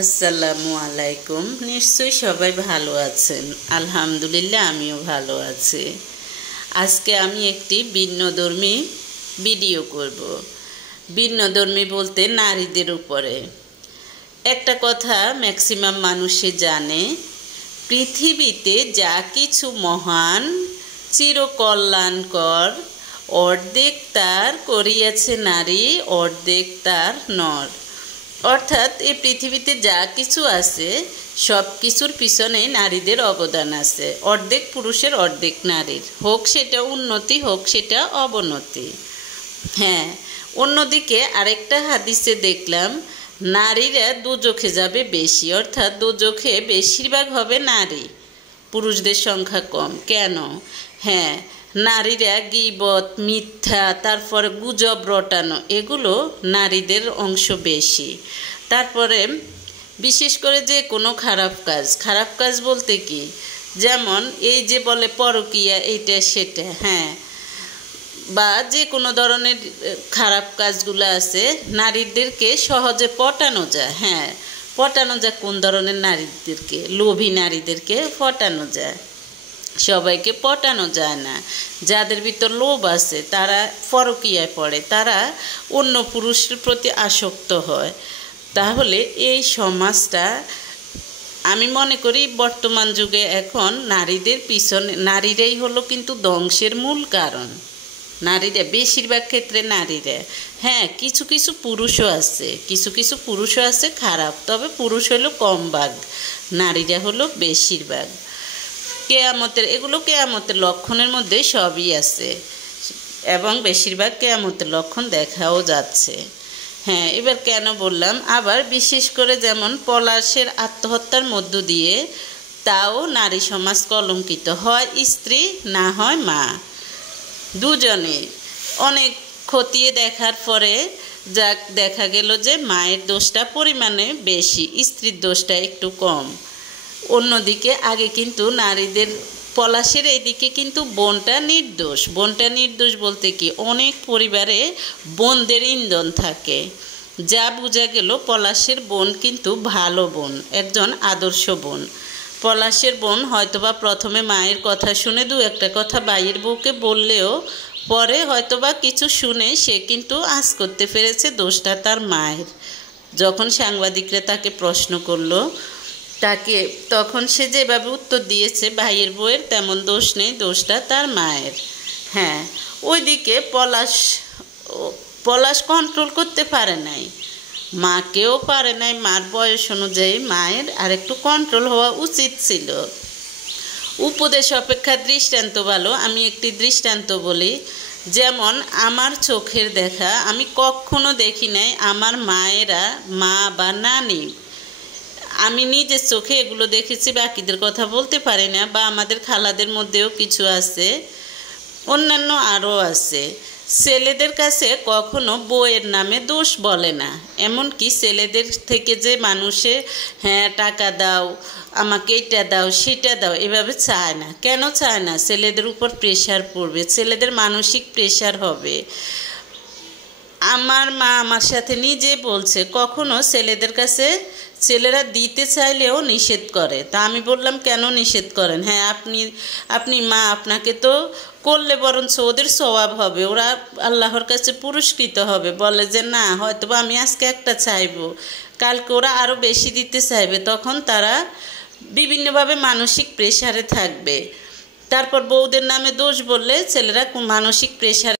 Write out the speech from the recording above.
আসসালামু আলাইকুম। নিশ্চয়ই সবাই ভালো আছেন। আলহামদুলিল্লাহ আমিও ভালো আছি। আজকে আমি একটি ভিন্নধর্মী ভিডিও করব। ভিন্নধর্মী বলতে নারীদের উপরে। একটা কথা ম্যাক্সিমাম মানুষই জানে, পৃথিবীতে যা কিছু মহান, চিরকল্যাণকর, অর্ধেক তার করিয়াছে নারী, অর্ধেক তার নর। অর্থাৎ এই পৃথিবীতে যা কিছু আছে সব কিছুর পিছনে নারীদের অবদান আছে। অর্ধেক পুরুষের, অর্ধেক নারীর। হোক সেটা উন্নতি, হোক সেটা অবনতি। হ্যাঁ, অন্যদিকে আরেকটা হাদিসে দেখলাম নারীরা দোজখে যাবে বেশি, অর্থাৎ দোজখে বেশিরভাগ হবে নারী, পুরুষদের সংখ্যা কম। কেন? হ্যাঁ, নারীরা গীবত, মিথ্যা, তারপরে গুজব রটানো, এগুলো নারীদের অংশ বেশি। তারপরে বিশেষ করে যে কোনো খারাপ কাজ বলতে কি, যেমন এই যে বলে পরকীয়া, এইটা সেটা, হ্যাঁ, বা যে কোনো ধরনের খারাপ কাজগুলো আছে, নারীদেরকে সহজে পটানো যায়। হ্যাঁ, পটানো যায় কোন ধরনের নারীদেরকে? লোভী নারীদেরকে পটানো যায়। সবাইকে পটানো যায় না। যাদের ভিতর লোভ আছে তারা পরকীয়ায় পড়ে, তারা অন্য পুরুষের প্রতি আসক্ত হয়। তাহলে এই সমাজটা, আমি মনে করি বর্তমান যুগে এখন নারীদের পিছনে নারীরাই হলো কিন্তু ধ্বংসের মূল কারণ। নারীরা, বেশিরভাগ ক্ষেত্রে নারীরা। হ্যাঁ, কিছু কিছু পুরুষও আছে খারাপ, তবে পুরুষ হলো কম ভাগ, নারীরা হলো বেশিরভাগ। এগুলো কেয়ামতের লক্ষণের মধ্যে সবই আছে, এবং বেশিরভাগ কেয়ামতের লক্ষণ দেখাও যাচ্ছে। হ্যাঁ, এবার কেন বললাম, আবার বিশেষ করে যেমন পলাশের আত্মহত্যার মধ্য দিয়ে তাও নারী সমাজ কলঙ্কিত হয়, স্ত্রী না হয় মা, দুজনে। অনেক খতিয়ে দেখার পরে দেখা গেল যে মায়ের দোষটা পরিমাণে বেশি, স্ত্রীর দোষটা একটু কম। অন্যদিকে আগে কিন্তু নারীদের, পলাশের এইদিকে কিন্তু বোনটা নির্দোষ বলতে কি, অনেক পরিবারে বোনদের ইন্ধন থাকে। যা বোঝা গেল পলাশের বোন কিন্তু ভালো বোন, একজন আদর্শ বোন। পলাশের বোন হয়তোবা প্রথমে মায়ের কথা শুনে দু একটা কথা বাইয়ের বউকে বললেও পরে হয়তোবা কিছু শুনে সে কিন্তু আঁচ করতে পেরেছে দোষটা তার মায়ের। যখন সাংবাদিকরা তাকে প্রশ্ন করলো তখন সে যেভাবে উত্তর দিয়েছে, ভাইয়ের বউয়ের তেমন দোষ নেই, দোষটা তার মায়ের। হ্যাঁ, ওইদিকে পলাশ কন্ট্রোল করতে পারে নাই, মাকেও পারে নাই। মার বয়স অনুযায়ী মায়ের আর একটু কন্ট্রোল হওয়া উচিত ছিল। উপদেশ অপেক্ষা দৃষ্টান্ত ভালো। আমি একটি দৃষ্টান্ত বলি। যেমন আমার চোখের দেখা, আমি কখনো দেখি নাই আমার মায়েরা, মা বা নানি, আমি নিজের চোখে এগুলো দেখেছি, বাকিদের কথা বলতে পারি না। বা আমাদের খালাদের মধ্যেও কিছু আছে, অন্যান্য আরও আছে, ছেলেদের কাছে কখনো বউয়ের নামে দোষ বলে না। এমনকি ছেলেদের থেকে যে মানুষে হ্যাঁ টাকা দাও, আমাকে এটা দাও, সেটা দাও, এভাবে চায় না। কেন চায় না? ছেলেদের উপর প্রেশার পড়বে, ছেলেদের মানসিক প্রেশার হবে। আমার মা আমার সাথে নিজে বলছে, কখনো ছেলেদের কাছে ছেলেরা দিতে চাইলেও নিষেধ করে। তা আমি বললাম, কেন নিষেধ করেন? হ্যাঁ, আপনি মা, আপনাকে তো করলে বরঞ্চ ওদের স্বভাব হবে, ওরা আল্লাহর কাছে পুরস্কৃত হবে। বলে যে না, হয়তো আমি আজকে একটা চাইবো, কালকে ওরা আরও বেশি দিতে চাইবে, তখন তারা বিভিন্নভাবে মানসিক প্রেশারে থাকবে। তারপর বউদের নামে দোষ বললে ছেলেরা মানসিক প্রেশারে